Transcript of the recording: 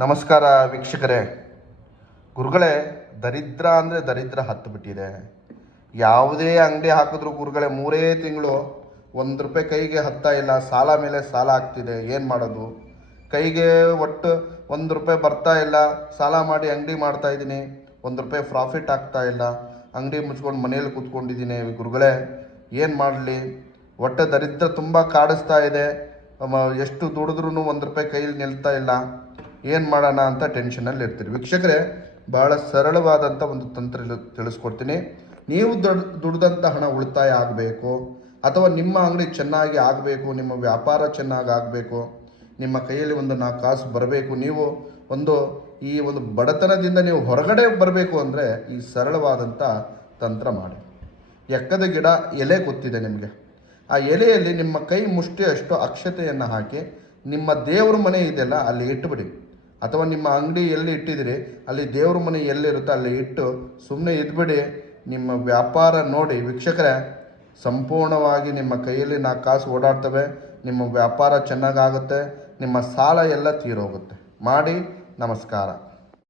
ನಮಸ್ಕಾರ ವೀಕ್ಷಕರೇ. ಗುರುಗಳೇ, ದರಿದ್ರ ಅಂದರೆ ದರಿದ್ರ ಹತ್ತು ಬಿಟ್ಟಿದೆ. ಯಾವುದೇ ಅಂಗಡಿ ಹಾಕಿದ್ರು ಗುರುಗಳೇ 3 ತಿಂಗಳು ₹1 ಕೈಗೆ ಹತ್ತಾ ಇಲ್ಲ. ಸಾಲ ಮೇಲೆ ಸಾಲ ಆಗ್ತಿದೆ. ಏನು ಮಾಡೋದು? ಕೈಗೆ ಒಟ್ಟು ₹1 ಬರ್ತಾ ಇಲ್ಲ. ಸಾಲ ಮಾಡಿ ಅಂಗಡಿ ಮಾಡ್ತಾ ಇದ್ದೀನಿ. ₹1 ಪ್ರಾಫಿಟ್ ಆಗ್ತಾ ಇಲ್ಲ. ಅಂಗಡಿ ಮುಚ್ಕೊಂಡು ಮನೇಲಿ ಕೂತ್ಕೊಂಡಿದ್ದೀನಿ. ಗುರುಗಳೇ, ಏನು ಮಾಡಲಿ? ಒಟ್ಟು ದರಿದ್ರ ತುಂಬ ಕಾಡಿಸ್ತಾ ಇದೆ. ಎಷ್ಟು ದುಡಿದ್ರೂ ₹1 ಕೈಯಲ್ಲಿ ನಿಲ್ತಾ ಇಲ್ಲ. ಏನು ಮಾಡೋಣ ಅಂತ ಟೆನ್ಷನಲ್ಲಿ ಇರ್ತೀರಿ. ವೀಕ್ಷಕರೇ, ಭಾಳ ಸರಳವಾದಂಥ ಒಂದು ತಂತ್ರ ತಿಳಿಸ್ಕೊಡ್ತೀನಿ. ನೀವು ದುಡ್ದಂಥ ಹಣ ಉಳಿತಾಯ ಆಗಬೇಕು, ಅಥವಾ ನಿಮ್ಮ ಅಂಗಡಿ ಚೆನ್ನಾಗಿ ಆಗಬೇಕು, ನಿಮ್ಮ ವ್ಯಾಪಾರ ಚೆನ್ನಾಗಿ ಆಗಬೇಕು, ನಿಮ್ಮ ಕೈಯಲ್ಲಿ ಒಂದು 4 ಕಾಸು ಬರಬೇಕು, ನೀವು ಈ ಒಂದು ಬಡತನದಿಂದ ನೀವು ಹೊರಗಡೆ ಬರಬೇಕು ಅಂದರೆ ಈ ಸರಳವಾದಂಥ ತಂತ್ರ ಮಾಡಿ. ಎಕ್ಕದ ಗಿಡ ಎಲೆ ಗೊತ್ತಿದೆ ನಿಮಗೆ. ಆ ಎಲೆಯಲ್ಲಿ ನಿಮ್ಮ ಕೈ ಮುಷ್ಟಿಯಷ್ಟು ಅಕ್ಷತೆಯನ್ನು ಹಾಕಿ ನಿಮ್ಮ ದೇವ್ರ ಮನೆ ಇದೆಯಲ್ಲ ಅಲ್ಲಿ ಇಟ್ಟುಬಿಡಿ. ಅಥವಾ ನಿಮ್ಮ ಅಂಗಡಿ ಎಲ್ಲಿ ಇಟ್ಟಿದ್ದೀರಿ ಅಲ್ಲಿ ದೇವ್ರ ಮನೆ ಎಲ್ಲಿರುತ್ತೋ ಅಲ್ಲಿ ಇಟ್ಟು ಸುಮ್ಮನೆ ಇದ್ಬಿಡಿ. ನಿಮ್ಮ ವ್ಯಾಪಾರ ನೋಡಿ ವೀಕ್ಷಕರೇ, ಸಂಪೂರ್ಣವಾಗಿ ನಿಮ್ಮ ಕೈಯಲ್ಲಿ 4 ಕಾಸು ಓಡಾಡ್ತವೆ. ನಿಮ್ಮ ವ್ಯಾಪಾರ ಚೆನ್ನಾಗಾಗುತ್ತೆ. ನಿಮ್ಮ ಸಾಲ ಎಲ್ಲ ತೀರೋಗುತ್ತೆ. ಮಾಡಿ. ನಮಸ್ಕಾರ.